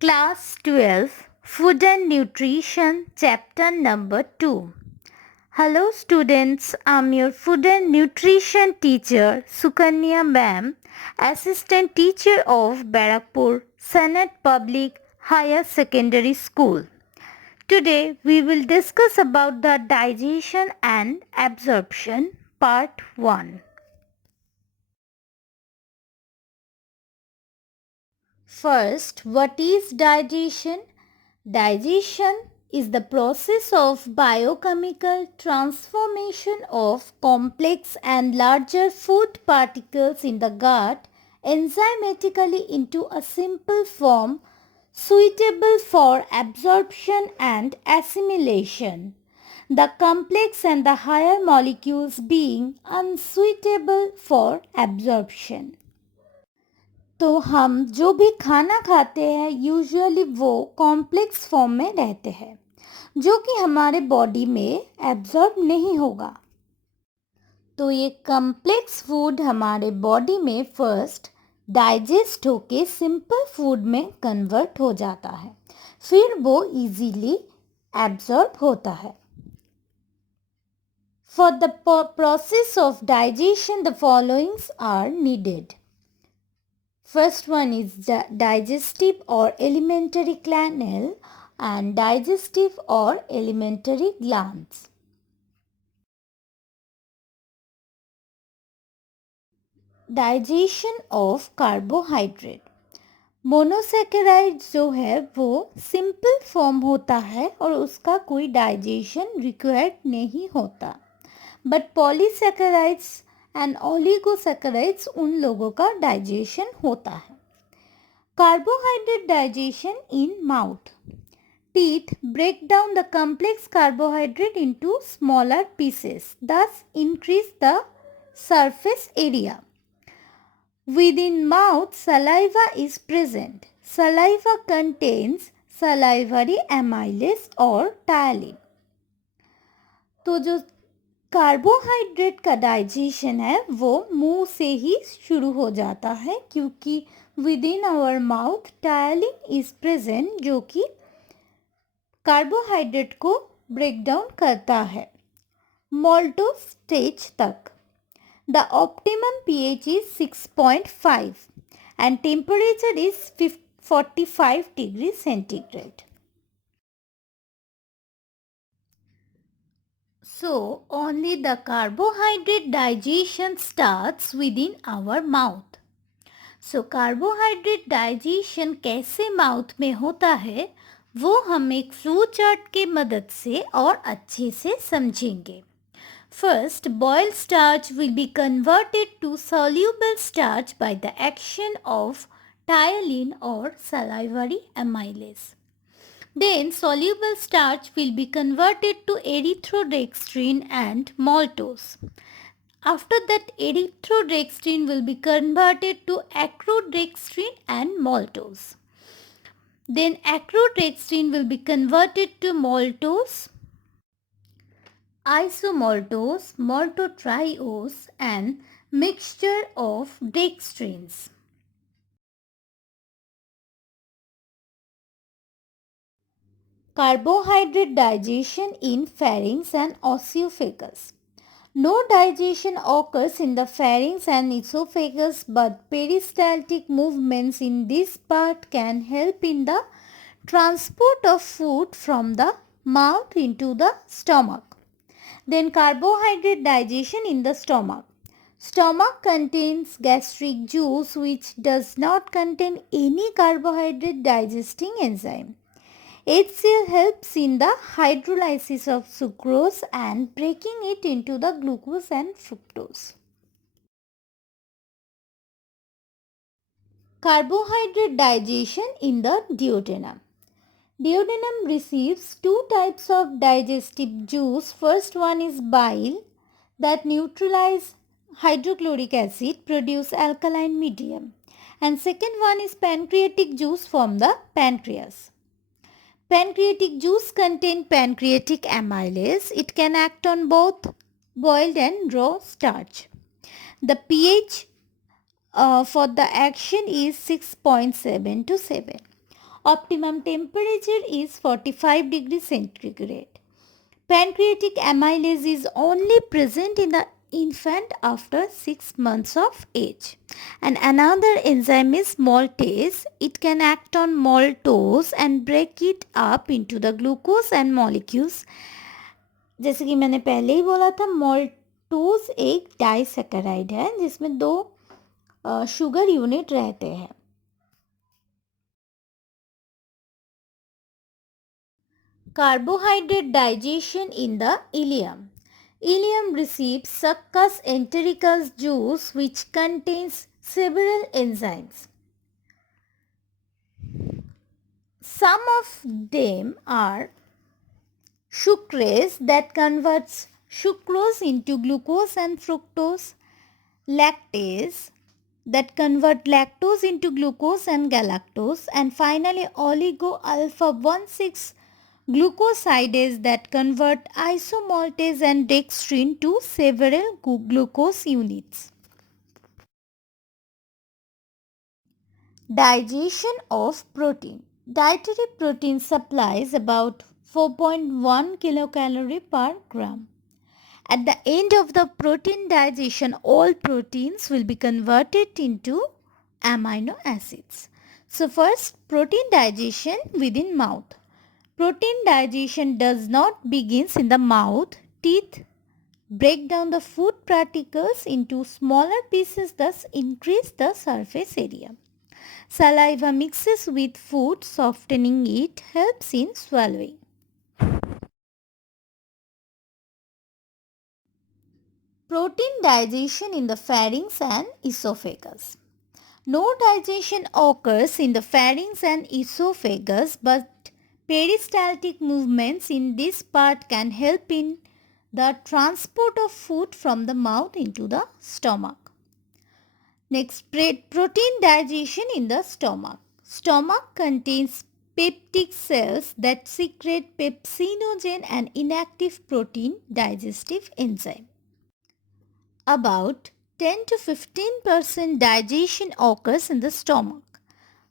Class 12 Food and Nutrition chapter number 2. Hello students, I'm your food and nutrition teacher Sukanya ma'am, assistant teacher of Barakpur Senate Public Higher Secondary School. Today we will discuss about the digestion and absorption part 1. First, what is digestion? Digestion is the process of biochemical transformation of complex and larger food particles in the gut enzymatically into a simple form suitable for absorption and assimilation. The complex and the higher molecules being unsuitable for absorption. तो हम जो भी खाना खाते हैं usually वो complex form में रहते हैं जो कि हमारे बॉडी में एब्जॉर्ब नहीं होगा. तो ये कॉम्प्लेक्स फूड हमारे बॉडी में फर्स्ट डाइजेस्ट होके सिंपल फूड में कन्वर्ट हो जाता है, फिर वो इजीली एब्जॉर्ब होता है. For the process of digestion the followings are needed. First one is digestive or alimentary canal and digestive or alimentary glands. Digestion of carbohydrate. Monosaccharide जो है वो सिंपल फॉर्म होता है और उसका कोई डाइजेशन रिक्वायर्ड नहीं होता, बट पॉलीसेकेराइड्स एंड ओलिगोसेकेराइड्स उन लोगों का डाइजेशन होता है. Carbohydrate digestion in mouth. Teeth break down the complex carbohydrate into smaller pieces, thus increase the surface area. Within mouth, saliva is present. Saliva contains salivary amylase or tyalin. तो जो carbohydrate का digestion है वो मुंह से ही शुरू हो जाता है क्योंकि within our mouth ptyalin is present जो कि कार्बोहाइड्रेट को ब्रेक डाउन करता है मोल्टोस स्टेज तक. The optimum pH is 6.5 and temperature is 45 degrees centigrade. So, only the carbohydrate digestion starts within our mouth. So, carbohydrate digestion कैसे mouth में होता है वो हम एक फ्लो चार्ट के मदद से और अच्छे से समझेंगे. First, boiled starch will be converted to soluble starch by the action of tyalin or salivary amylase. Then soluble starch will be converted to erythrodextrin and maltose. After that, erythrodextrin will be converted to acrodextrin and maltose. Then acrodextrin will be converted to maltose, isomaltose, maltotriose and mixture of dextrins. Carbohydrate digestion in pharynx and esophagus. No digestion occurs in the pharynx and esophagus, but peristaltic movements in this part can help in the transport of food from the mouth into the stomach. Then carbohydrate digestion in the stomach. Stomach contains gastric juice which does not contain any carbohydrate digesting enzyme. HCl helps in the hydrolysis of sucrose and breaking it into the glucose and fructose. Carbohydrate digestion in the duodenum. Duodenum receives two types of digestive juice. First one is bile that neutralize hydrochloric acid, produce alkaline medium. And second one is pancreatic juice from the pancreas. Pancreatic juice contains pancreatic amylase. It can act on both boiled and raw starch. The pH for the action is 6.7 to 7. Optimum temperature is 45 degrees centigrade. Pancreatic amylase is only present in the infant after 6 months of age. And another enzyme is maltase. It can act on maltose and break it up into the glucose and molecules. जैसे कि मैंने पहले ही बोला था, maltose एक disaccharide है जिसमें 2 sugar unit रहते हैं. Carbohydrate digestion in the ileum. Ileum receives succus entericus juice which contains several enzymes. Some of them are sucrase that converts sucrose into glucose and fructose, lactase that convert lactose into glucose and galactose, and finally oligo alpha 1,6 glucosidase that convert isomaltase and dextrin to several glucose units. Digestion of protein. Dietary protein supplies about 4.1 kilocalorie per gram. At the end of the protein digestion, all proteins will be converted into amino acids. So first, protein digestion within mouth. Protein digestion does not begin in the mouth. Teeth break down the food particles into smaller pieces, thus increase the surface area. Saliva mixes with food, softening it, helps in swallowing. Protein digestion in the pharynx and esophagus. No digestion occurs in the pharynx and esophagus, but peristaltic movements in this part can help in the transport of food from the mouth into the stomach. Next, protein digestion in the stomach. Stomach contains peptic cells that secrete pepsinogen, an inactive protein digestive enzyme. About 10 to 15% digestion occurs in the stomach.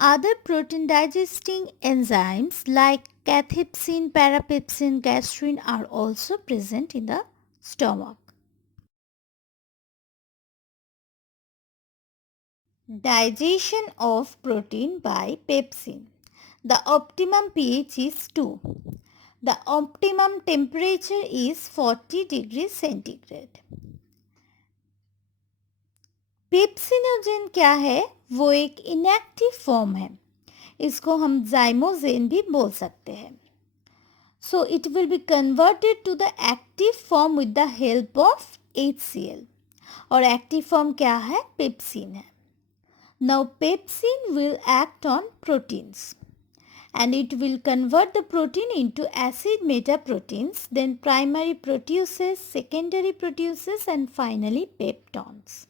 Other protein digesting enzymes like cathepsin, parapepsin, gastrin are also present in the stomach. Digestion of protein by pepsin. The optimum pH is 2. The optimum temperature is 40 degrees centigrade. Pepsinogen क्या है? वो एक inactive form है. इसको हम zymogen भी बोल सकते हैं. So it will be converted to the active form with the help of HCl. और active form क्या है? पेप्सिन है. Now pepsin will act on proteins and it will convert the protein into acid metaproteins, then primary proteases, secondary proteases, and finally peptones.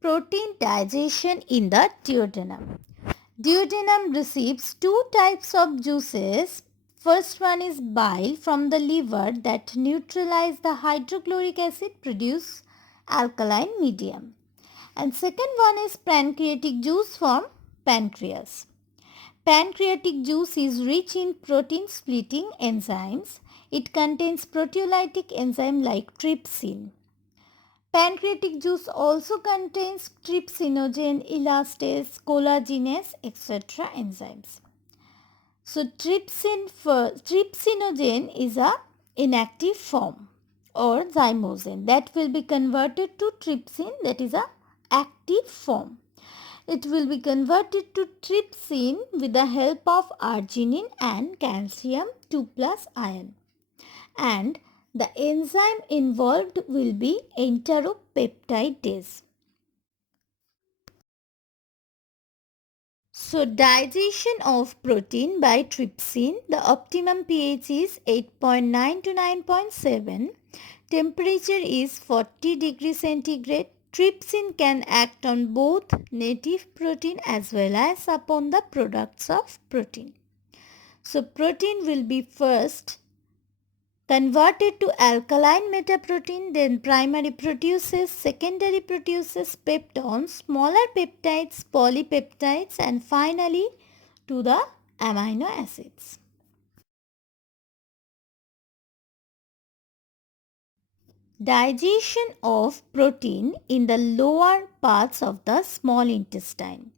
Protein digestion in the duodenum. Duodenum receives two types of juices. First one is bile from the liver that neutralize the hydrochloric acid, produce alkaline medium. And second one is pancreatic juice from pancreas. Pancreatic juice is rich in protein splitting enzymes. It contains proteolytic enzyme like trypsin. Pancreatic juice also contains trypsinogen, elastase, collagenase, etc. enzymes. So trypsinogen is a inactive form or zymogen that will be converted to trypsin, that is a active form. It will be converted to trypsin with the help of arginine and calcium 2+ ion. And the enzyme involved will be enteropeptidase. So digestion of protein by trypsin, the optimum pH is 8.9 to 9.7. Temperature is 40 degrees centigrade. Trypsin can act on both native protein as well as upon the products of protein. So protein will be first converted to alkaline metaprotein, then primary produces, secondary produces peptones, smaller peptides, polypeptides, and finally to the amino acids. Digestion of protein in the lower parts of the small intestine.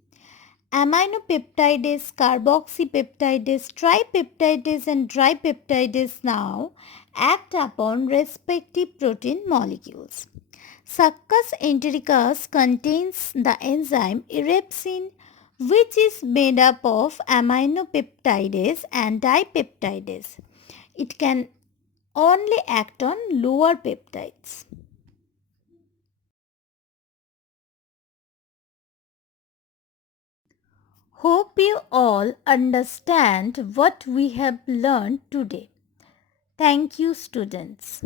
Aminopeptidase, carboxypeptidase, tripeptidase and tripeptidase now act upon respective protein molecules. Succus entericus contains the enzyme erepsin, which is made up of aminopeptidase and dipeptidase. It can only act on lower peptides. Hope you all understand what we have learned today. Thank you, students.